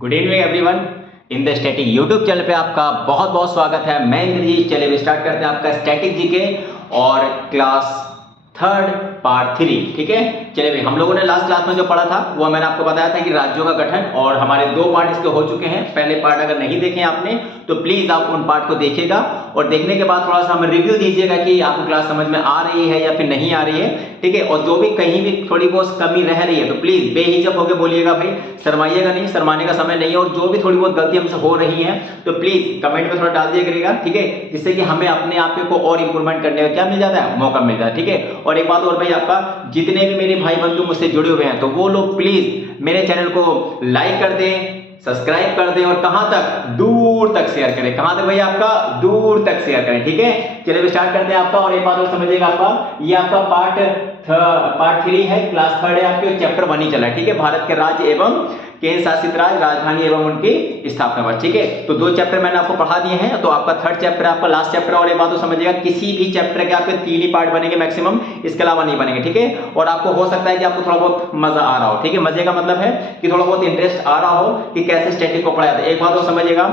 Good evening everyone. In the static YouTube channel पे आपका बहुत बहुत स्वागत है। मैं इंद्रजीत। चलिए स्टार्ट करते हैं आपका स्टैटिक जीके और क्लास थर्ड पार्ट 3। ठीक है, चलिए भाई, हम लोगों ने लास्ट क्लास में जो पढ़ा था वो मैंने आपको बताया था कि राज्यों का गठन, और हमारे 2 पार्ट इसके हो चुके हैं। पहले पार्ट अगर नहीं देखे आपने तो प्लीज आप उन पार्ट को देखिएगा और देखने के बाद थोड़ा सा हमें रिव्यू दीजिएगा कि आपको क्लास समझ में आ रही है या फिर नहीं आ रही है। ठीक है, और जो भी कहीं भी थोड़ी बहुत कमी रह रही है तो प्लीज बेहिचक होकर बोलिएगा भाई, शर्माइएगा नहीं, शर्माने का समय नहीं है। और जो भी थोड़ी बहुत गलती हमसे हो रही है तो प्लीज कमेंट में थोड़ा डाल दिया करिएगा। ठीक है, जिससे कि हमें अपने आप को और इंप्रूवमेंट करने का क्या मिल जाता है, मौका मिल जाता है। ठीक है, और एक बात और भाई, आपका जितने भी मेरे भाई बंधु मुझसे जुड़े हुए हैं तो वो लोग प्लीज मेरे चैनल को लाइक कर दें, सब्सक्राइब कर दें और कहां तक, दूर तक शेयर करें। कहां तक भैया, आपका दूर तक शेयर करें। ठीक है, चलिए स्टार्ट करते हैं आपका। और एक बात और समझिएगा, आपका ये आपका पार्ट 3 है, क्लास थर्ड है, आपके चैप्टर 1 ही चला है। ठीक है, भारत के राज्य एवं केंद्र शासित राज्य, राजधानी एवं उनकी स्थापना पर। ठीक है, तो 2 चैप्टर मैंने आपको पढ़ा दिए हैं, तो आपका थर्ड चैप्टर आपका लास्ट चैप्टर। और एक बात तो समझिएगा, किसी भी चैप्टर के आपके 3 ही पार्ट बनेंगे मैक्सिमम, इसके अलावा नहीं बनेंगे। ठीक है, और आपको हो सकता है कि आपको थोड़ा बहुत मजा आ रहा हो। ठीक है, मजे का मतलब है कि थोड़ा बहुत इंटरेस्ट आ रहा हो कि कैसे स्टैटिक को पढ़ाया था। एक बात तो समझिएगा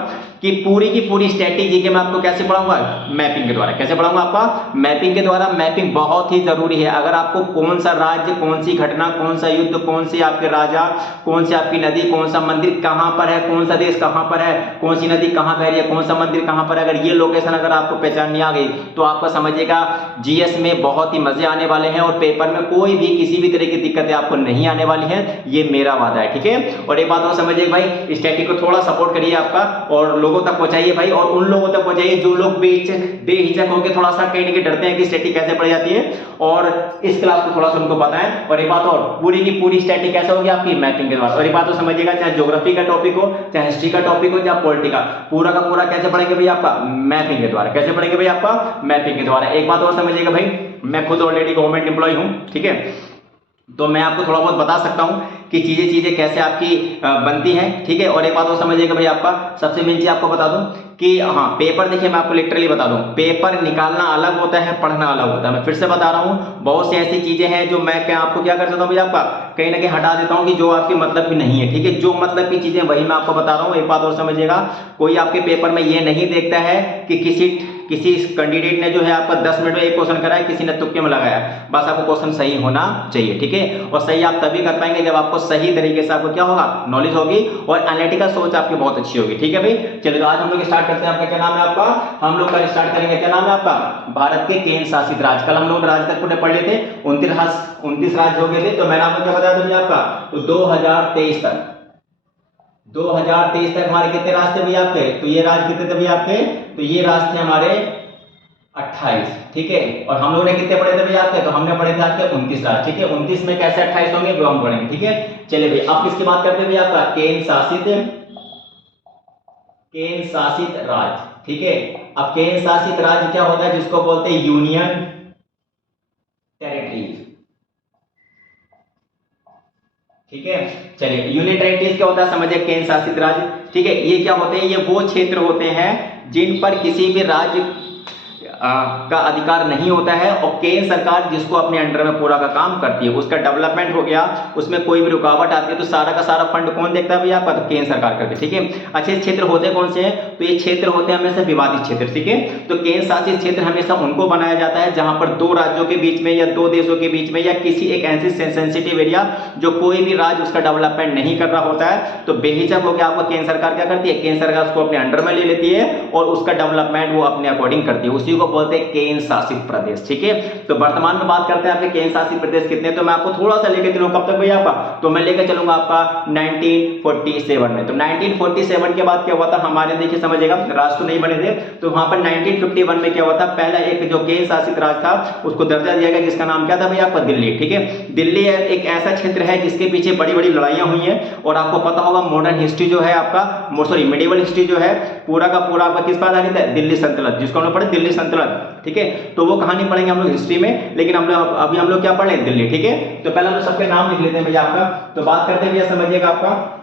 कि पूरी की पूरी स्टैटिक जीके मैं आपको कैसे पढ़ाऊंगा, मैपिंग के द्वारा। कैसे पढ़ाऊंगा आपका, मैपिंग के द्वारा। मैपिंग बहुत ही जरूरी है। अगर आपको कौन सा राज्य, कौन सी घटना, कौन सा युद्ध, कौन से आपके राजा, कौन सी आपकी नदी, कौन सा मंदिर कहां पर है, कौन सा देश कहां पर है, कौन सी नदी कहां बह रही है, कौन सा मंदिर कहां पर है, अगर ये लोकेशन अगर आपको पहचाननी आ गई तो आपका समझिएगा जीएस में बहुत ही मजे आने वाले हैं और पेपर में कोई भी किसी भी तरह की दिक्कतें आपको नहीं आने वाली हैं, ये मेरा वादा है। ठीक है, और एक बात और समझिए भाई, स्टैटिक को थोड़ा सपोर्ट करिए आपका और लोगों तक पहुंचाइए भाई, और उन लोगों तक पहुंचाइए जो लोग बेहिचक होकर थोड़ा सा कहीं ना कहीं डरते हैं कि स्टैटिक कैसे पढ़ी जाती है, और इस क्लास को थोड़ा सा उनको बताएं। और एक बात और, पूरी की पूरी स्टैटिक कैसे होगी आपकी, मैपिंग के द्वारा। और एक बात तो समझिएगा, चाहे ज्योग्राफी का टॉपिक हो, चाहे हिस्ट्री का टॉपिक हो, चाहे पॉलिटी का, पूरा का पूरा कैसे पढ़ेंगे भाई, आपका मैपिंग के द्वारा। कैसे पढ़ेंगे भाई, आपका मैपिंग के द्वारा। एक बात और समझिएगा भाई, मैं खुद ऑलरेडी गवर्नमेंट एम्प्लॉय हूं। ठीक है, तो मैं आपको थोड़ा बहुत बता सकता हूं कि चीजें कैसे आपकी बनती हैं। ठीक है, और एक बात और समझिएगा भाई, आपका सबसे मेन चीज आपको बता दूं कि हाँ, पेपर देखिए, मैं आपको लिटरली बता दूं, पेपर निकालना अलग होता है, पढ़ना अलग होता है। मैं फिर से बता रहा हूं, बहुत सी ऐसी चीजें हैं जो मैं आपको क्या कर सकता हूं भाई, आपका कहीं ना कहीं हटा देता हूं कि जो आपके मतलब की नहीं है। ठीक है, जो मतलब की चीजें वही मैं आपको बता रहा हूं। एक बात और समझिएगा, कोई आपके पेपर में ये नहीं देखता है कि किसी कैंडिडेट ने जो है आपका 10 मिनट में एक क्वेश्चन कराया, किसी ने तुक्के में लगाया। बस आपको क्वेश्चन सही होना चाहिए। ठीक है, और सही आप तभी कर पाएंगे जब आपको सही तरीके से आपको क्या होगा, नॉलेज होगी और एनालिटिकल सोच आपकी बहुत अच्छी होगी। ठीक है भाई, चलिए तो आज हम लोग स्टार्ट करते हैं। आपका क्या नाम है, आपका हम लोग का स्टार्ट करेंगे, क्या नाम है आपका, भारत के केंद्र शासित राज्य। कल हम लोग राज्य तक पूरे पढ़ लिए थे, 29 राज्य हो गए थे। तो मैंने आपको क्या बताया था आपका, तो 2023 तक हमारे कितने राज्य थे भैया आपके, तो ये राज्य कितने थे भैया आपके, तो ये राज्य थे हमारे 28। ठीक है, और हम लोगों ने कितने पढ़े थे भैया आपके, तो हमने पढ़े थे आपके 29 राज्य। ठीक है, 29 में कैसे 28 होंगे वो हम पढ़ेंगे। ठीक है, चलिए भाई, अब किसकी बात करते हैं भैया, आपका केंद्र शासित राज्य। ठीक है, अब केंद्र शासित राज्य क्या होता है, जिसको बोलते हैं यूनियन टेरिटरीज। ठीक है, चलिए यूनियन टेरिटरीज क्या होता है समझिए, केंद्र शासित राज्य। ठीक है, ये क्या होते हैं, ये वो क्षेत्र होते हैं जिन पर किसी भी राज्य का अधिकार नहीं होता है और केंद्र सरकार जिसको अपने अंडर में पूरा का काम करती है, उसका डेवलपमेंट हो गया, उसमें कोई भी रुकावट आती है तो सारा का सारा फंड कौन देखता है भैया, आपका तो केंद्र सरकार करती है। ठीक है, अच्छे क्षेत्र होते कौन से हैं, तो ये क्षेत्र होते हैं हमेशा विवादित क्षेत्र। ठीक है, तो केंद्र शासित क्षेत्र हमेशा उनको बनाया जाता है जहां पर 2 राज्यों के बीच में या 2 देशों के बीच में या किसी एक ऐसी सेंसिटिव एरिया जो कोई भी राज्य उसका डेवलपमेंट नहीं कर रहा होता है, तो बेहिचक होकर आपको केंद्र सरकार क्या करती है, केंद्र सरकार उसको अपने अंडर में ले लेती है और उसका डेवलपमेंट वो अपने अकॉर्डिंग करती है, उसी को बोलते हैं केंद्र शासित प्रदेश। ठीक है, तो वर्तमान में बात करते हैं आपके केंद्र शासित प्रदेश कितने, तो मैं आपको थोड़ा सा लेके चलूं, कब तक भैया आपका, तो मैं लेके चलूंगा आपका 1947 में। तो 1947 के बाद क्या हुआ था हमारे, देखिए समझिएगा, राष्ट्र नहीं बने थे, तो वहां पर 1951 में क्या हुआ था, पहला एक जो केंद्र शासित राज्य था उसको दर्जा दिया गया, जिसका नाम क्या था भैया आपका, दिल्ली। ठीक है, दिल्ली एक ऐसा क्षेत्र है जिसके पीछे बड़ी बड़ी लड़ाइयां हुई हैं, और आपको पता होगा मॉडर्न हिस्ट्री जो है आपका, सॉरी मिडिवल हिस्ट्री जो है पूरा का पूरा आपका किस पर आधारित है, दिल्ली सल्तनत, जिसको हम लोग पढ़े दिल्ली सल्तनत। ठीक है, तो वो कहानी पढ़ेंगे हम लोग हिस्ट्री में, लेकिन अभी हम लोग क्या पढ़ रहे हैं, दिल्ली। ठीक है, तो पहले हम लोग सबके नाम लिख लेते हैं भैया आपका। तो बात करते हैं भैया, समझिएगा आपका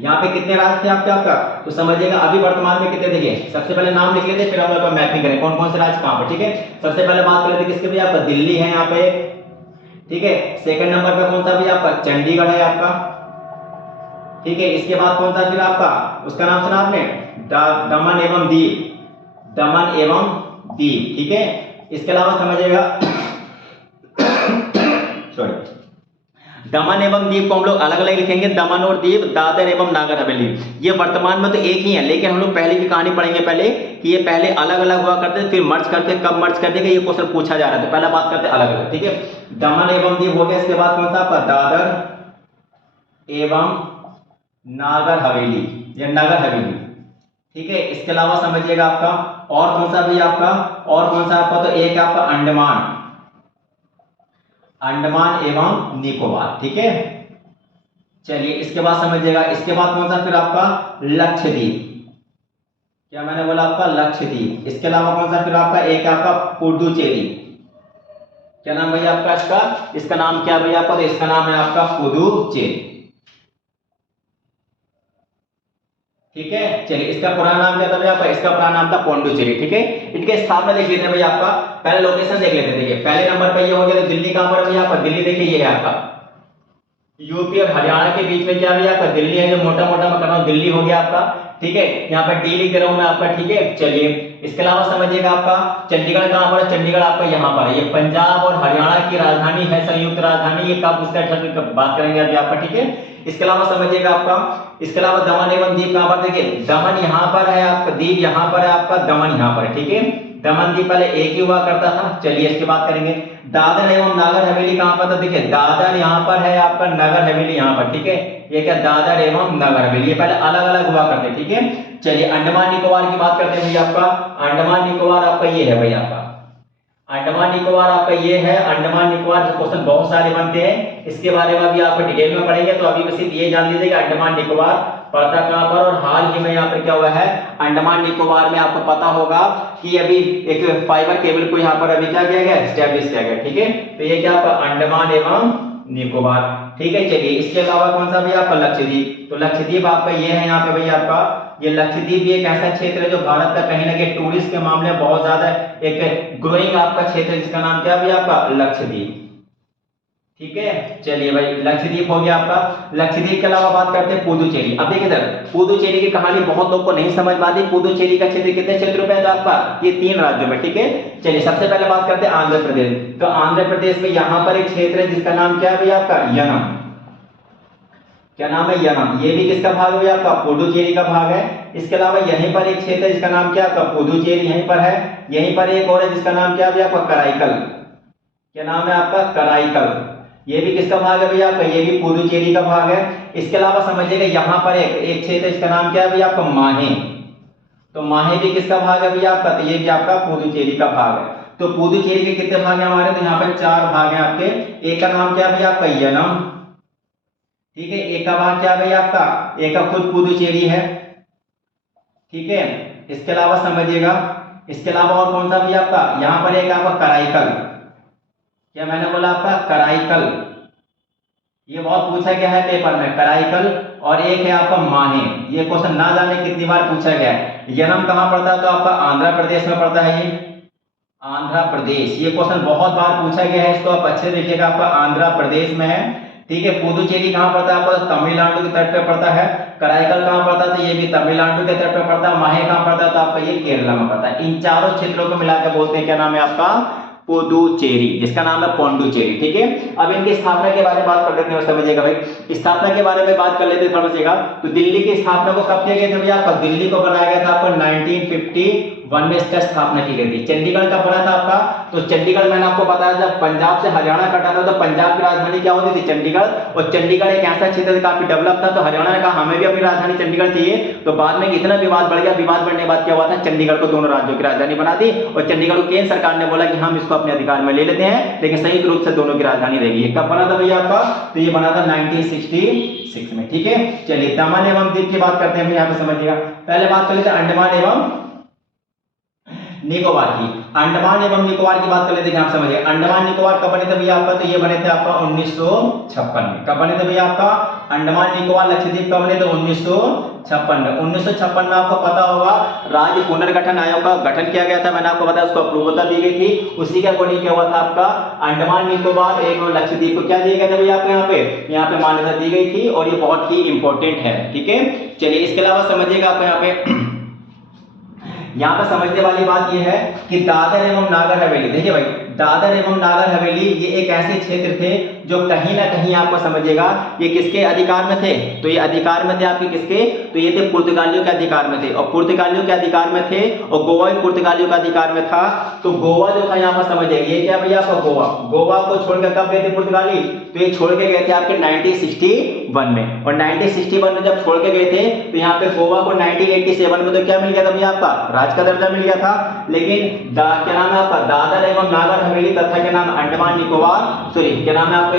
यहाँ पे कितने राज्य थे आपका, तो समझिएगा अभी वर्तमान में कितने देखिए, सबसे पहले नाम लिख लेते, फिर हम लोग मैपिंग करें कौन कौन से राज्य कहां पर। ठीक है, सबसे पहले बात कर लेते किसके भैया, आपका दिल्ली है यहाँ पे। ठीक है, सेकंड नंबर पे कौन सा भैया आपका, चंडीगढ़ है आपका। ठीक है। इसके बाद कौन सा फिर आपका, उसका नाम सुना आपने, दमन एवं दीव, दमन एवं दीव, ठीक है। इसके अलावा समझिएगा सॉरी, दमन एवं दीव को हम लोग अलग अलग लिखेंगे, दमन और दीव, दादर एवं नागर हवेली। ये वर्तमान में तो एक ही है, लेकिन हम लोग पहले की कहानी पढ़ेंगे पहले कि ये पहले अलग अलग हुआ करते थे, फिर मर्ज करके कब मर्ज कर देंगे ये क्वेश्चन पूछा जा रहा है। तो पहला बात करते हैं अलग अलग, ठीक है। दमन एवं दीव हो गया। इसके बाद कौन सा आपका, दादर एवं नागर हवेली या नगर हवेली, ठीक है। इसके अलावा समझिएगा आपका और कौन सा भी आपका, और कौन सा आपका, तो एक आपका अंडमान, अंडमान एवं निकोबार, ठीक है। चलिए इसके बाद समझिएगा, इसके बाद कौन सा फिर आपका, लक्षद्वीप, क्या मैंने बोला आपका, लक्षद्वीप। इसके अलावा कौन सा फिर आपका, एक आपका पुडुचेरी, क्या नाम भैया आपका इसका, इसका नाम क्या भैया आपका, तो इसका नाम है आपका पुडुचेरी, ठीक है। चलिए इसका पुराना नाम क्या था भैया आपका, इसका पुराना नाम था पोंडुचेरी, ठीक है। इनके स्थापना देख लेते हैं भैया आपका, पहले लोकेशन देख लेते हैं। देखिए पहले नंबर पे ये हो गया, तो दिल्ली कहां पर है भैया आपका, दिल्ली देखिए ये है आपका, यूपी और हरियाणा के बीच में क्या भैया आपका, दिल्ली है, जो मोटा मोटा मैं कर रहा हूं दिल्ली हो गया आपका, ठीक है। यहाँ पर डी लिख दे रहा हूं मैं आपका, ठीक है। चलिए इसके अलावा समझिएगा आपका चंडीगढ़ कहां पर है, चंडीगढ़ आपका यहाँ पर है, ये पंजाब और हरियाणा की राजधानी है, संयुक्त राजधानी। ये कब इसका बात करेंगे अभी आपका, ठीक है। इसके अलावा समझिएगा आपका, इसके अलावा दमन एवं दीव कहां पर, देखिए दमन यहां पर है आपका, दीव यहां पर है आपका, दमन यहां पर है, ठीक है। दमन दीव पहले एक ही हुआ करता था। चलिए इसकी बात करेंगे। दादर एवं नागर हवेली कहां पर था, देखिए दादर यहां पर है आपका, नगर हवेली यहां पर, ठीक है। ये क्या, दादर एवं नगर हवेली, ये पहले अलग अलग हुआ करते, ठीक है। चलिए अंडमान निकोबार की बात करते हैं भैया आपका, अंडमान निकोबार आपका ये है भैया आपका, अंडमान निकोबार आपका ये है। अंडमान निकोबार के क्वेश्चन बहुत सारे बनते हैं, इसके बारे में भी आप डिटेल में पढ़ेंगे। तो अभी बस ये जान लीजिए कि अंडमान निकोबार पड़ता कहां पर, और हाल ही में यहाँ पर क्या हुआ है, अंडमान निकोबार में आपको पता होगा कि अभी एक फाइबर केबल को यहाँ पर अभी क्या किया गया, एस्टेब्लिश किया गया, ठीक है। तो ये क्या आपका अंडमान एवं निकोबार, ठीक है। चलिए इसके अलावा कौन सा भी आपका, लक्षद्वीप। तो लक्षद्वीप आपका ये है यहाँ पे भैया आपका, ये लक्षद्वीप भी एक ऐसा क्षेत्र है जो भारत का कहीं ना कहीं टूरिस्ट के मामले में बहुत ज्यादा एक ग्रोइंग आपका क्षेत्र है, जिसका नाम क्या है भैया आपका, लक्षद्वीप, ठीक है। चलिए भाई लक्षद्वीप हो गया आपका। लक्षद्वीप के अलावा बात करते हैं पुदुचेरी। अब देखिए सर, पुदुचेरी की कहानी बहुत लोग को नहीं समझ में आती। पुदुचेरी का क्षेत्र कितने क्षेत्रों में है आपका, ये 3 राज्यों में, ठीक है। चलिए सबसे पहले बात करते हैं आंध्र प्रदेश। तो आंध्र प्रदेश में यहाँ पर एक क्षेत्र है जिसका नाम क्या है भैया आपका, यनम, क्या नाम है, यनम। ये भी किसका भाग है भैया आपका, पुडुचेरी का भाग है। इसके अलावा यहीं पर एक क्षेत्र है जिसका नाम क्या आपका, पुदुचेरी यहीं पर है। यहीं पर एक और है जिसका नाम क्या है भैया आपका, कराईकल, क्या नाम है आपका, कराईकल। ये भी किसका भाग है भैया आपका, ये भी पुदुचेरी का भाग है। इसके अलावा समझिएगा यहाँ पर एक क्षेत्र है जिसका नाम क्या है भैया आपका, माहे। तो माहे भी किसका भाग है भैया आपका, तो ये भी आपका पुदुचेरी का भाग है। तो पुदुचेरी के कितने भाग हैं हमारे, तो यहाँ पर 4 भाग हैं आपके। एक का नाम क्या है भैया आपका, यनम, ठीक है। एक का भाग क्या है भैया आपका, एक का खुद पुदुचेरी है, ठीक है। इसके अलावा समझिएगा, इसके अलावा और कौन सा भैया आपका, यहाँ पर एक आपका कराईकल, क्या मैंने बोला आपका, कराईकल। ये बहुत पूछा गया है पेपर में, कराईकल। और एक है आपका माहे। ये क्वेश्चन ना जाने कितनी बार पूछा गया है। यनम कहां पड़ता है, तो आपका आंध्र प्रदेश में पड़ता है, ये आंध्र प्रदेश। ये क्वेश्चन बहुत बार पूछा गया है, इसको आप अच्छे से देखिएगा, आपका आंध्र प्रदेश में है, ठीक है। पुदुचेरी कहां पड़ता है आपका, तमिलनाडु के तट पे पड़ता है। कराईकल कहां पड़ता है, तो ये भी तमिलनाडु के तट पे पड़ता है। माहे कहां पड़ता है, तो आपका ये केरला में पड़ता है। इन चारों क्षेत्रों को मिलाकर बोलते हैं, क्या नाम है आपका, पुदुचेरी, जिसका नाम है पोंडुचेरी, ठीक है। अब इनकी स्थापना के बारे में बात कर लेते हैं, समझिएगा भाई। स्थापना के बारे में बात कर लेते हैं, समझिएगा। तो दिल्ली की स्थापना को कब किया गया था भैया आपका, दिल्ली को बनाया गया था आपको 1951 में इसका स्थापना की गई थी। चंडीगढ़ कब बना था आपका, तो चंडीगढ़ मैंने आपको बताया जब पंजाब से हरियाणा कटा था, तो पंजाब की राजधानी क्या होती थी, चंडीगढ़। और चंडीगढ़ एक ऐसा क्षेत्र था काफी डेवलप था, तो हरियाणा ने कहा हमें भी अपनी राजधानी चंडीगढ़ चाहिए। तो बाद में इतना विवाद बढ़ गया, विवाद बढ़ने के बाद क्या हुआ था, चंडीगढ़ को दोनों राज्यों की राजधानी बना दी। और चंडीगढ़ को केंद्र सरकार ने बोला कि हम इसको अपने अधिकार में ले लेते हैं, लेकिन संयुक्त रूप से दोनों की राजधानी रहेगी। कब बना था भैया आपका, तो ये बना था 1966 में, ठीक है। चलिए दमन एवं दीव की बात करते हैं, यहाँ पे समझिएगा। पहले बात कर लेते हैं अंडमान एवं निकोबार की। अंडमान एवं निकोबार की बात कर लेते हैं, आप समझिए। अंडमान निकोबार कब बने थे भैया आपका, तो ये बने थे आपका 1956 में। कब बने थे भैया आपका, अंडमान निकोबार लक्षद्वीप कब बने थे, 1956 1956 में 1956 में आपको पता होगा राज्य पुनर्गठन आयोग का गठन किया गया था, मैंने आपको बताया, उसको अप्रूवता दी गई थी। उसी के अकॉर्डिंग क्या हुआ था आपका अंडमान निकोबार एवं लक्षद्वीप को क्या दिया गया था भैया आपको यहाँ पे मान्यता दी गई थी, और ये बहुत ही इंपॉर्टेंट है। ठीक है, चलिए इसके अलावा समझिएगा आप यहाँ पे समझने वाली बात यह है कि दादर एवं नागर हवेली, देखिए भाई दादर एवं नागर हवेली ये एक ऐसे क्षेत्र थे जो कहीं ना कहीं आपको समझिएगा ये किसके अधिकार में थे, तो ये अधिकार में थे आपके किसके, तो ये थे पुर्तगालियों के अधिकार में थे, और पुर्तगालियों के अधिकार में थे, और गोवा भी पुर्तगालियों के अधिकार में था। तो गोवा जो था यहाँ पर समझिए ये क्या भैया आपका गोवा को छोड़कर कब गए थे पुर्तगाली, तो ये छोड़ के गए थे आपके 1961 में, और 1961 में जब छोड़ के गए थे तो यहाँ पे गोवा को 1987 में तो क्या मिल गया था भैया आपका राज्य का दर्जा मिल गया था। लेकिन क्या नाम है आपका दादर एवं नागर हवेली तथा क्या नाम अंडमान निकोबार, सॉरी क्या नाम है आपका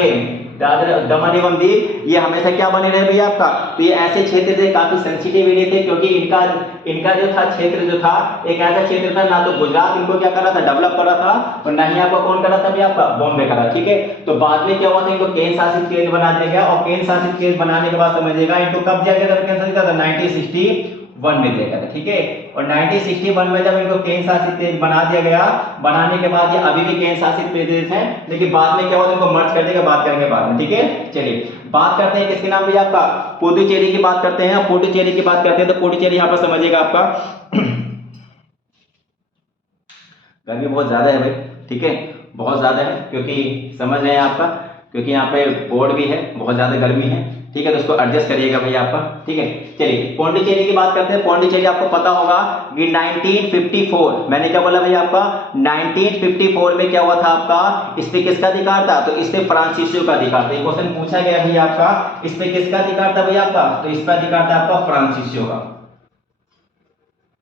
दादर दमन एवं दीव, ये हमेशा क्या बने रहे भैया आपका, तो ये ऐसे क्षेत्र थे काफी सेंसिटिव एरिया थे, क्योंकि इनका जो था क्षेत्र जो था एक ऐसा क्षेत्र था ना तो गुजरात इनको क्या कर रहा था डेवलप कर रहा था, और ना ही आपका कौन कर रहा था भैया आपका बॉम्बे कर रहा। ठीक है, तो बाद में क्या हुआ था इनको केंद्र शासित केंद्र बना दिया गया, और केंद्र शासित केंद्र बनाने के बाद समझिएगा इनको कब दिया गया था केंद्र शासित, 1961 में दिया गया था। ठीक है, और 1961 में जब इनको केंद्र शासित प्रदेश बना दिया गया, बनाने के बाद ये अभी भी केंद्र शासित प्रदेश है, लेकिन बाद में क्या हुआ इनको मर्ज कर देगा, बात करेंगे बाद में। ठीक है, चलिए बात करते हैं किसके नाम भैया आपका पुडुचेरी की बात करते हैं। पुडुचेरी की बात करते हैं तो पुडुचेरी यहाँ पर समझिएगा आपका गर्मी बहुत ज्यादा है भाई, ठीक है बहुत ज्यादा है, क्योंकि समझ रहे हैं आपका, क्योंकि यहाँ पे बोर्ड भी है, बहुत ज्यादा गर्मी है। ठीक है, तो उसको एडजस्ट करिएगा भैया आपका। ठीक है, चलिए पौंडीचेरी की बात करते हैं। पौंडीचेरी आपको पता होगा कि 1954, मैंने क्या बोला भैया आपका 1954 में क्या हुआ था आपका, इस पे किसका अधिकार था, तो इस पे फ्रांसीसियों का अधिकार था। क्वेश्चन पूछा गया भैया आपका इस पे किसका अधिकार था भैया आपका, तो इस पे अधिकार था आपका फ्रांसीसियों का।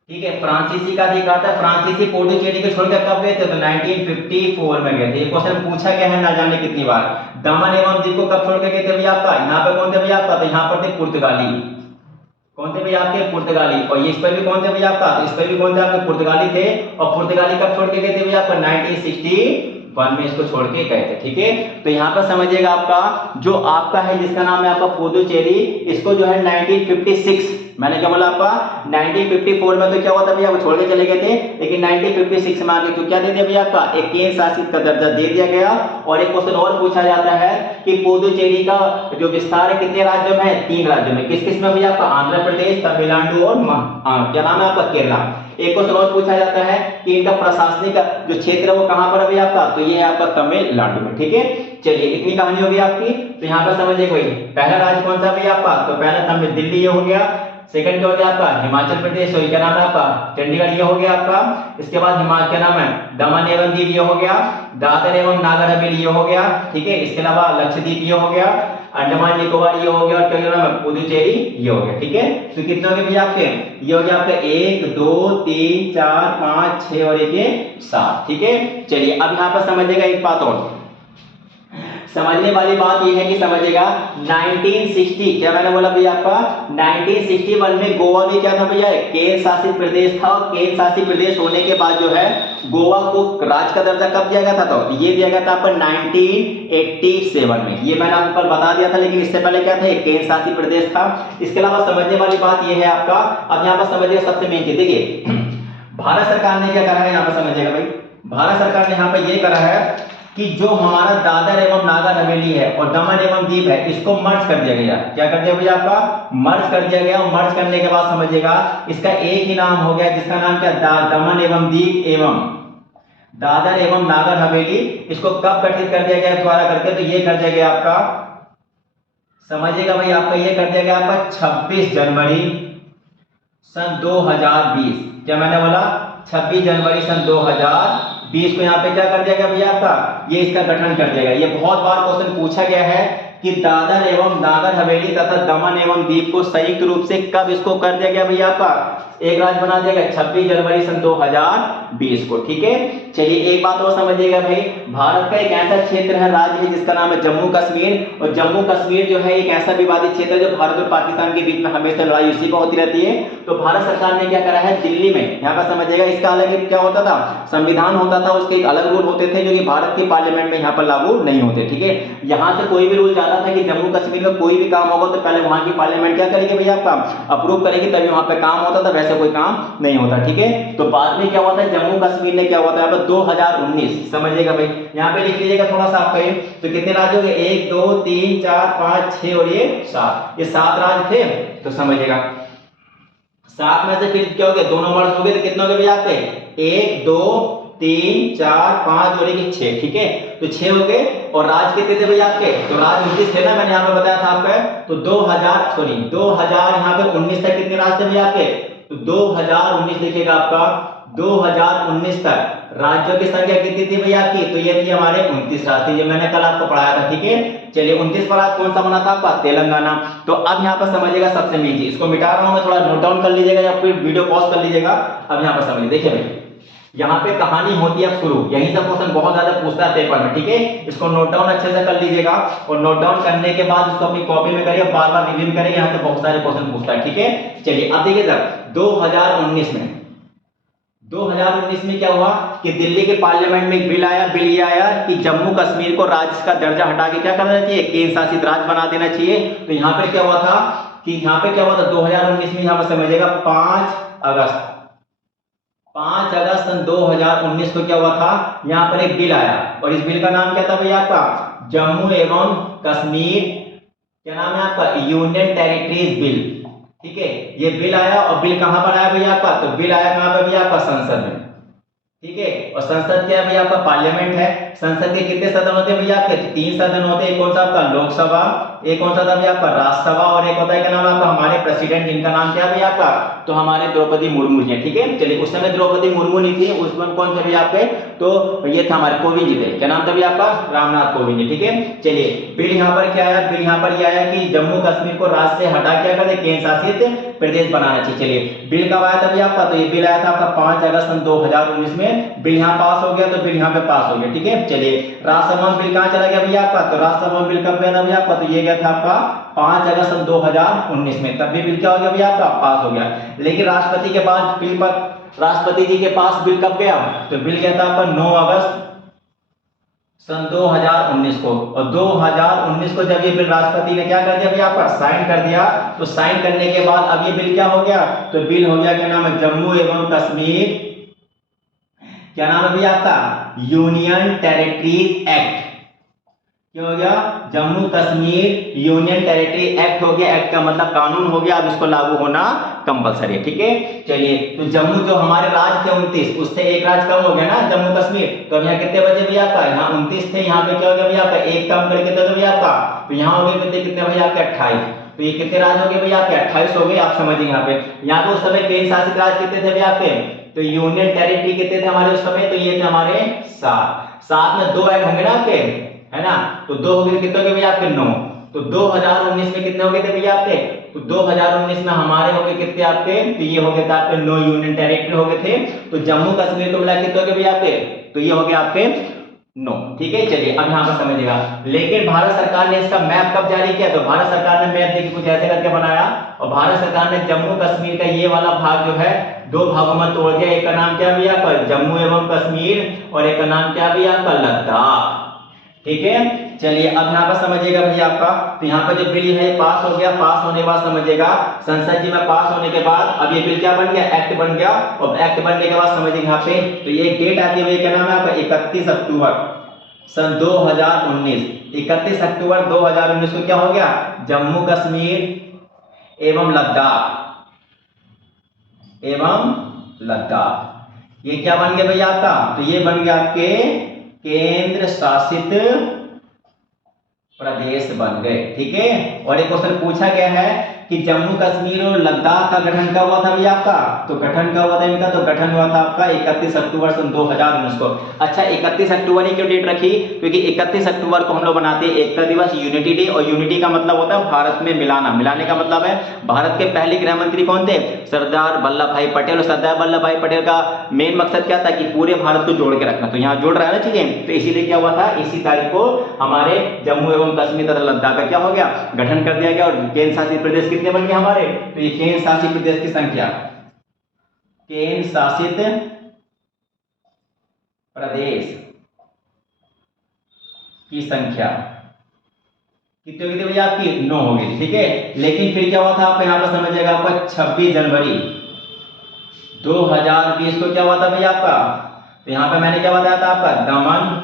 ठीक है, फ्रांसीसी का अधिकार था। फ्रांसीसी पुडुचेरी को छोड़कर कब गए थे, तो 1954 में गए थे। ये क्वेश्चन पूछा गया है ना जाने कितनी बार। दमन एवं दीव को कब छोड़ के गए थे भैया आपका, यहाँ पे कौन थे भैया आपका, तो यहाँ पर थे पुर्तगाली। कौन थे भैया आपके पुर्तगाली, और ये इस पर भी कौन थे भैया आपका, तो इस पर भी कौन थे आपके पुर्तगाली थे। और पुर्तगाली कब छोड़ के गए थे भैया आपका 1961 में इसको छोड़ के गए थे। ठीक है, तो यहाँ पर समझिएगा आपका जो आपका है जिसका नाम है आपका पुडुचेरी, इसको जो है 1956, मैंने क्या बोला आपका 1954 में तो क्या हुआ था भैया वो छोड़ के चले गए थे, लेकिन 1956 में आगे तो क्या दे दिया भैया आपका एक केंद्र शासित का दर्जा दे दिया गया। और एक क्वेश्चन और पूछा जाता है कि पुडुचेरी का जो विस्तार है कितने राज्यों में है, 3 राज्यों में। किस किस में भैया आपका आंध्र प्रदेश, तमिलनाडु और क्या नाम है आपका केरला। एक क्वेश्चन और पूछा जाता है कि इनका प्रशासनिक जो क्षेत्र है वो कहां पर है भैया आपका, तो ये है आपका तमिलनाडु में। ठीक है, चलिए इतनी कहानी होगी आपकी। तो यहाँ पर समझिए कोई पहला राज्य कौन सा भैया आपका, तो पहला तमिल दिल्ली ये हो गया। सेकंड क्या हो गया आपका हिमाचल प्रदेश, और क्या नाम है आपका चंडीगढ़ ये हो गया आपका। इसके बाद हिमाचल क्या नाम है दमन एवं दीव ये हो गया। दादर एवं नागर हवेली ये हो गया। ठीक है, इसके अलावा लक्षद्वीप ये हो गया, अंडमान निकोबार ये हो गया, और क्या नाम है पुडुचेरी ये हो गया। ठीक है, तो कितने हो गए भैया आपके, ये हो गया आपका 1 2 3 4 5 6 और 1 7। ठीक है, चलिए अब यहाँ पर समझिएगा एक बात और, समझने वाली बात यह है कि समझिएगा 1960, क्या मैंने बोला भैया आपका 1961 में गोवा भी क्या था भैया केंद्र शासित प्रदेश था। और केंद्र शासित प्रदेश होने के बाद जो है गोवा को राज्य का दर्जा कब दिया गया था, तो ये दिया गया था आपको 1987 में। ये मैंने आपको कल बता दिया था, लेकिन इससे पहले क्या था केंद्र शासित प्रदेश था। इसके अलावा समझने वाली बात यह है आपका, अब यहाँ पर समझिएगा सबसे मेन चीज, देखिए भारत सरकार ने क्या करा है यहाँ पर समझिएगा भाई, भारत सरकार ने यहाँ पर यह करा है कि जो हमारा दादर एवं नागर हवेली है और दमन एवं दीव है इसको मर्ज कर दिया गया। क्या कर दिया भैया आपका मर्ज कर दिया गया। और मर्ज करने के बाद समझिएगा इसका एक ही नाम हो गया, जिसका नाम क्या दमन एवं दीव एवं दादर एवं नागर हवेली। इसको कब गठित कर दिया गया द्वारा करके, तो ये कर दिया गया आपका समझिएगा भाई आपका ये कर दिया गया आपका 26 जनवरी सन 2020। क्या मैंने बोला 26 जनवरी सन 2020 को यहाँ पे क्या कर दिया गया भैया आपका ये इसका गठन कर दिया गया। ये बहुत बार क्वेश्चन पूछा गया है कि दादर एवं नागर हवेली तथा दमन एवं दीव को संयुक्त रूप से कब इसको कर दिया गया भैया आपका एक राज्य बना दिया गया 26 जनवरी सन 2020 2020 को। ठीक है, चलिए एक बात और समझिएगा भाई, भारत का एक ऐसा क्षेत्र है, राज्य है जिसका नाम है जम्मू कश्मीर, और जम्मू कश्मीर जो है एक ऐसा विवादित क्षेत्र है जो भारत और पाकिस्तान के बीच में हमेशा लड़ाई इसी पर होती रहती है। तो भारत सरकार ने क्या करा है, दिल्ली में, यहाँ पर समझिएगा, इसका अलग क्या होता था, संविधान होता था, उसके एक अलग रूल होते थे जो कि भारत के पार्लियामेंट में यहाँ पर लागू नहीं होते। ठीक है, यहाँ से कोई भी रूल जाता था कि जम्मू कश्मीर में कोई भी काम होगा तो पहले वहां की पार्लियामेंट क्या करेगी भैया, आपका अप्रूव करेगी, तभी वहां पे काम होता था, वैसे कोई काम नहीं होता। ठीक है, तो बाद में क्या हुआ था, जम्मू कश्मीर ने क्या हुआ था, यहाँ पर 2019 समझिएगा भाई, यहाँ पे लिख लीजिएगा थोड़ा सा आप करें तो कितने राज्य हो गए, 1 2 3 4 5 6 और ये 7, ये 7 राज्य थे। तो समझिएगा 7 में से फिर क्या हो गया, 2 नंबर हो गए, तो कितने हो गए भैया आपके, 1 2 3 4 5 और 6। ठीक है, तो 6 हो गए, और राज्य कितने थे भैया आपके, तो राज्य 29 थे ना, मैंने यहाँ पे बताया था आपको। तो 2000 यहाँ पे 19 तक कितने राज्य थे भैया आपके, तो 2019 लिखिएगा आपका, 2019 तक राज्यों की संख्या कितनी थी भैया आपकी, तो ये थी हमारे 29 राज्य थे, ये मैंने कल आपको पढ़ाया था। ठीक है, चलिए 29 पर आज कौन सा बना था आपका, तेलंगाना। तो अब यहाँ पर समझिएगा सबसे मेन चीज, इसको मिटा रहा हूं मैं, थोड़ा नोट डाउन कर लीजिएगा या फिर वीडियो पॉज कर लीजिएगा। अब यहाँ पर समझिए, देखिए भाई यहाँ पे कहानी होती है अब शुरू, यही सब क्वेश्चन बहुत ज्यादा पूछता है पेपर में। ठीक है, इसको नोट डाउन अच्छे से कर लीजिएगा, और नोट डाउन करने के बाद इसको अपनी कॉपी में करिए, बार बार रिवीजन करिए, यहाँ से बहुत सारे क्वेश्चन पूछता है। ठीक है, चलिए अब देखिए सर, 2019 में क्या हुआ कि दिल्ली के पार्लियामेंट में एक बिल ये आया कि जम्मू कश्मीर को राज्य का दर्जा हटा के क्या करना चाहिए, केंद्र शासित राज्य बना देना चाहिए। तो यहाँ पे क्या हुआ था कि यहाँ पे क्या हुआ था 2019 में, यहाँ पर समझिएगा 5 अगस्त सन 2019 को क्या हुआ था, यहाँ पर एक बिल आया, और इस बिल का नाम क्या था भैया आपका, जम्मू एवं कश्मीर, क्या नाम है आपका, यूनियन टेरिटरीज बिल। ठीक है, ये बिल आया, और बिल कहां पर आया भैया आपका, तो बिल आया कहां पर भैया आपका, संसद में। ठीक है, और संसद क्या है भैया आपका, पार्लियामेंट है। संसद के कितने सदन होते हैं भैया आपके, 3 सदन होते हैं, एक कौन सा आपका, लोकसभा, एक कौन सा था भैया आपका, राज्यसभा, और एक होता है क्या नाम आपका, हमारे प्रेसिडेंट, जिनका नाम क्या है भैया आपका, तो हमारे द्रौपदी मुर्मू जी। ठीक है, चलिए उस समय द्रौपदी मुर्मू नहीं थी, उस समय कौन थे भैया आपके, तो ये था हमारे कोविंद जी थे, क्या नाम था भैया आपका, रामनाथ कोविंद जी। ठीक है, चलिए बिल यहाँ पर क्या आया, बिल यहाँ पर ये आया कि जम्मू कश्मीर को राज्य से हटा क्या कर दे, केंद्र शासित प्रदेश बनाना चाहिए। चलिए बिल कब आया था भैया आपका, तो ये बिल आया था आपका 5 अगस्त सन 2019 में, बिल यहाँ पास हो गया, तो बिल यहाँ पे पास हो गया। ठीक है, चलिए राज्यसभा में बिल कहाँ चला गया भैया आपका, तो राज्यसभा में बिल कब गया था भैया आपका, तो ये गया था आपका 5 अगस्त सन 2019 में, तब भी बिल क्या हो गया भैया आपका, पास हो गया। लेकिन राष्ट्रपति के पास बिल पर, राष्ट्रपति जी के पास बिल कब गया, तो बिल गया था आपका 9 अगस्त सन 2019 को, और 2019 को जब ये बिल राष्ट्रपति ने क्या कर दिया भैया आपका, साइन कर दिया, तो साइन करने के बाद अब ये बिल क्या हो गया, तो बिल हो गया क्या नाम है, जम्मू एवं कश्मीर, क्या नाम है भैया आपका, यूनियन टेरिटरीज एक्ट। क्या हो गया, Jammu Kashmir union territory act हो गया, एक्ट का मतलब कानून हो गया, अब इसको लागू होना कंपलसरी है। ठीक है, चलिए तो जम्मू जो हमारे राज्य थे 29, उससे एक राज्य कम हो गया ना जम्मू कश्मीर, तो अब यहाँ कितने बचे भैया आपका, यहाँ 29 थे, यहाँ पे क्या हो गया भैया आपका, एक कम करके कितने भैया आपका, तो यहाँ हो गए कितने भैया आपके 28, तो ये कितने राज्य हो गए भैया आपके, 28 हो गए। आप समझिए यहाँ पे, यहाँ पे उस समय केंद्र शासित राज्य कितने थे भैया आपके, तो यूनियन टेरिटरी कितने थे हमारे उस समय, तो ये थे हमारे 7 में 2 ऐड होंगे ना आपके, है ना, तो 2 हो गए, कितने हो गए भैया आपके 9, तो 2019 में कितने हो गए थे भैया आपके, तो 2019 में हमारे हो गए कितने आपके, तो ये हो गए थे आपके 9 यूनियन टेरिटरी हो गए थे। तो जम्मू कश्मीर को मिला कितने हो गए भैया आपके, तो ये हो गए आपके 9। ठीक है, चलिए अब यहाँ पर समझिएगा, लेकिन भारत सरकार ने इसका मैप कब जारी किया, तो भारत सरकार ने मैप देखिए कुछ ऐसे करके बनाया, और भारत सरकार ने जम्मू कश्मीर का ये वाला भाग जो है 2 भागों में तोड़ दिया, एक का नाम क्या भैया आपका, जम्मू एवं कश्मीर, और एक का नाम क्या भैया आपका, लद्दाख। ठीक है, चलिए अब यहाँ पर समझिएगा भैया आपका, तो यहाँ पर जो बिल है पास हो गया, पास होने के बाद समझिएगा संसद जी में पास होने के बाद अब ये बिल क्या बन गया, एक्ट बन गया, और एक्ट बनने के बाद समझिएगा यहाँ पे, तो ये एक डेट आती है, क्या नाम है आपका, 31 अक्टूबर सन 2019, 31 अक्टूबर 2019 को क्या हो गया, जम्मू कश्मीर एवं लद्दाख ये क्या बन गया भैया आपका, तो ये बन गया आपके केंद्र शासित प्रदेश बन गए। ठीक है, और एक क्वेश्चन पूछा गया है कि जम्मू कश्मीर और लद्दाख का गठन कब हुआ था भैया आपका? तो गठन कब हुआ था इनका? तो गठन हुआ था आपका 31 अक्टूबर सन 2019 को। अच्छा 31 अक्टूबर ही क्यों डेट रखी? क्योंकि 31 अक्टूबर को हम लोग बनाते हैं एकता दिवस, यूनिटी डे, और यूनिटी का मतलब होता है भारत में मिलाना। मिलाने का मतलब है भारत के पहले गृह मंत्री कौन थे? सरदार वल्लभ भाई पटेल। और सरदार वल्लभ भाई पटेल का मेन मकसद क्या था? कि पूरे भारत को जोड़ के रखना। तो यहाँ जोड़ रहा है ना चीजें, तो इसीलिए क्या हुआ था, इसी तारीख को हमारे जम्मू एवं कश्मीर तथा लद्दाख का क्या हो गया, गठन कर दिया गया। और केंद्र शासित प्रदेश कितने बन गए हमारे? तो ये केंद्र शासित प्रदेश की संख्या, केंद्र शासित प्रदेश की संख्या कितनी होगी भैया आपकी? 9 हो गई, ठीक है। लेकिन फिर क्या हुआ था आपका, यहाँ पर समझिएगा, आपका 26 जनवरी 2020 को क्या हुआ था भैया आपका? तो यहाँ पे मैंने क्या बताया था आपका, दमन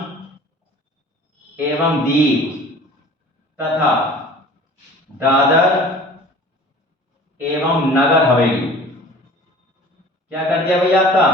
एवं दीव तथा दादर एवं नगर हवेली क्या कर दिया भैया आपका?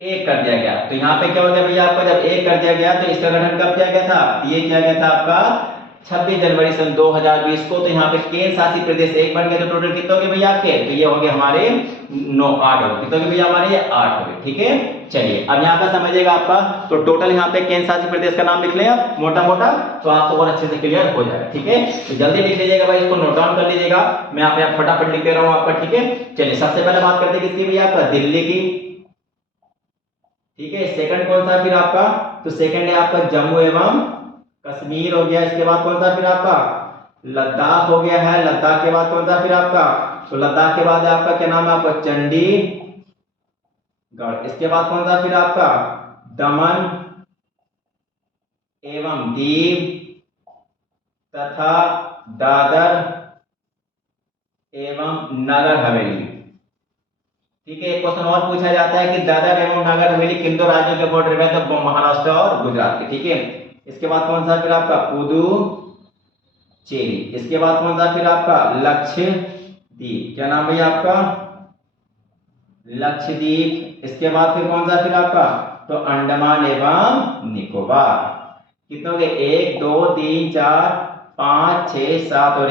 एक कर दिया गया। तो यहाँ पे क्या हो गया भैया आपका, जब एक कर दिया गया तो इसका गठन कब किया गया था? ये किया गया था आपका 26 जनवरी सन 2020 को। तो यहाँ पे केंद्र शासित प्रदेश एक बन गए। तो टोटल कितने हो गए भैया आपके? तो ये हो गए हमारे 9 8 हो गए। कितने हो गए भैया हमारे? ये 8 हो गए, ठीक है। चलिए अब यहाँ का समझिएगा आपका, तो टोटल यहाँ पे केंद्र शासित प्रदेश का नाम लिख लें आप मोटा मोटा, तो आपको बहुत अच्छे से क्लियर हो जाएगा, ठीक है। तो जल्दी लिख लीजिएगा भाई, इसको नोट डाउन कर लीजिएगा। मैं यहाँ फटाफट लिख दे रहा हूँ आपका, ठीक है। चलिए सबसे पहले बात करते हैं किसकी भैया आपका? दिल्ली की, ठीक है। सेकंड कौन सा फिर आपका? तो सेकंड है आपका जम्मू एवं कश्मीर हो गया। इसके बाद कौन सा फिर आपका? लद्दाख हो गया है। लद्दाख के बाद कौन सा फिर आपका? तो लद्दाख के बाद आपका क्या नाम है आपका? चंडीगढ़। इसके बाद कौन सा फिर आपका? दमन एवं दीव तथा दादर एवं नगर हवेली, ठीक है। एक क्वेश्चन और पूछा जाता है कि दादर एवं नगर हवेली किन दो राज्यों के बॉर्डर में? तो महाराष्ट्र और गुजरात के, ठीक है। इसके बाद कौन सा फिर आपका? पुदुचेरी। इसके बाद कौन सा फिर आपका? लक्षद्वीप। क्या नाम है आपका? लक्षद्वीप। इसके बाद फिर कौन सा फिर आपका? तो अंडमान एवं निकोबार। कितने हो गए? 1 2 3 4 5 6 7 और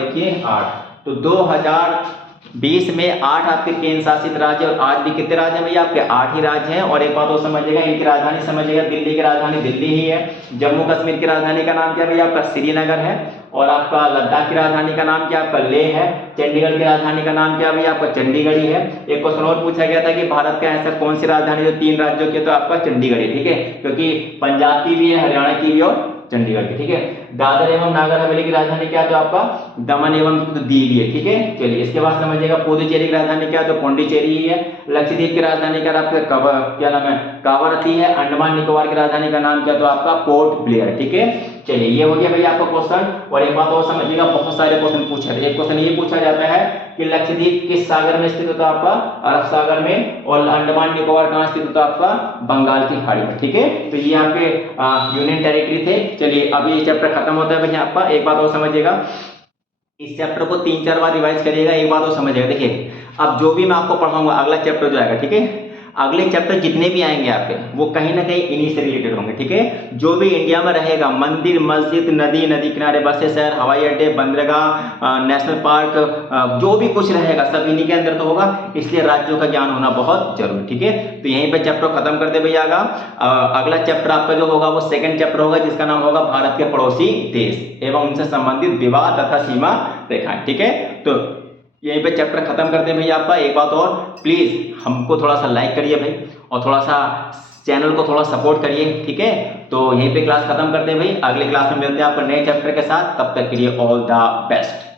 8। तो 2020 में 8 आपके केंद्र शासित राज्य, और आज भी कितने राज्य हैं भैया आपके? 8 ही राज्य हैं। और एक बात और समझिएगा, इनकी राजधानी समझिएगा, दिल्ली की राजधानी दिल्ली ही है। जम्मू कश्मीर की राजधानी का नाम क्या भैया आपका? श्रीनगर है। और आपका लद्दाख की राजधानी का नाम क्या आपका? लेह है। चंडीगढ़ की राजधानी का नाम क्या भैया आपका? चंडीगढ़ ही है। एक क्वेश्चन और पूछा गया था कि भारत का ऐसा कौन सी राजधानी जो 3 राज्यों की? तो आपका चंडीगढ़ है, ठीक है। क्योंकि पंजाब की भी है, हरियाणा की भी और चंडीगढ़ की, ठीक है। दादर एवं नागर हवेली की राजधानी क्या है? तो आपका दमन एवं दीव है, ठीक है। चलिए इसके बाद समझिएगा, पुदुचेरी की राजधानी क्या है? तो पौंडीचेरी ही है। लक्षद्वीप की राजधानी क्या आपका? क्या नाम है? कावरती है। अंडमान निकोबार की राजधानी का नाम क्या? तो आपका पोर्ट ब्लेयर, ठीक है। चलिए ये हो गया भैया आपका क्वेश्चन। और एक बात और समझिएगा, बहुत सारे क्वेश्चन पूछे थे। एक क्वेश्चन ये पूछा जाता है कि लक्षद्वीप किस सागर में स्थित होता है आपका? अरब सागर में। और अंडमान निकोबार कहाँ स्थित होता है आपका? बंगाल की खाड़ी में, ठीक है। तो ये आपके यूनियन टेरिटरी थे। चलिए अब ये चैप्टर खत्म होता है भैया आपका। एक बात और समझिएगा, इस चैप्टर को 3-4 बार रिवाइज करिएगा। एक बात और समझिएगा, देखिए अब जो भी मैं आपको पढ़ाऊंगा अगला चैप्टर जो आएगा, ठीक है, अगले चैप्टर जितने भी आएंगे आपके वो कहीं ना कहीं इन्हीं से रिलेटेड होंगे, ठीक है। जो भी इंडिया में रहेगा, मंदिर, मस्जिद, नदी, नदी किनारे बसे, शहर, हवाई अड्डे, बंदरगाह, नेशनल पार्क, जो भी कुछ रहेगा सब इन्हीं के अंदर तो होगा। इसलिए राज्यों का ज्ञान होना बहुत जरूरी, ठीक है। तो यहीं पे चैप्टर खत्म कर दे भैया। अगला चैप्टर आपका जो होगा वो सेकंड चैप्टर होगा, जिसका नाम होगा भारत के पड़ोसी देश एवं उनसे संबंधित विवाद तथा सीमा रेखाएं, ठीक है। तो यहीं पे चैप्टर खत्म करते हैं भैया आपका। एक बात और, प्लीज हमको थोड़ा सा लाइक करिए भाई, और थोड़ा सा चैनल को थोड़ा सपोर्ट करिए, ठीक है। तो यहीं पे क्लास खत्म करते हैं भाई। अगले क्लास में मिलते हैं आपको नए चैप्टर के साथ। तब तक के लिए ऑल द बेस्ट।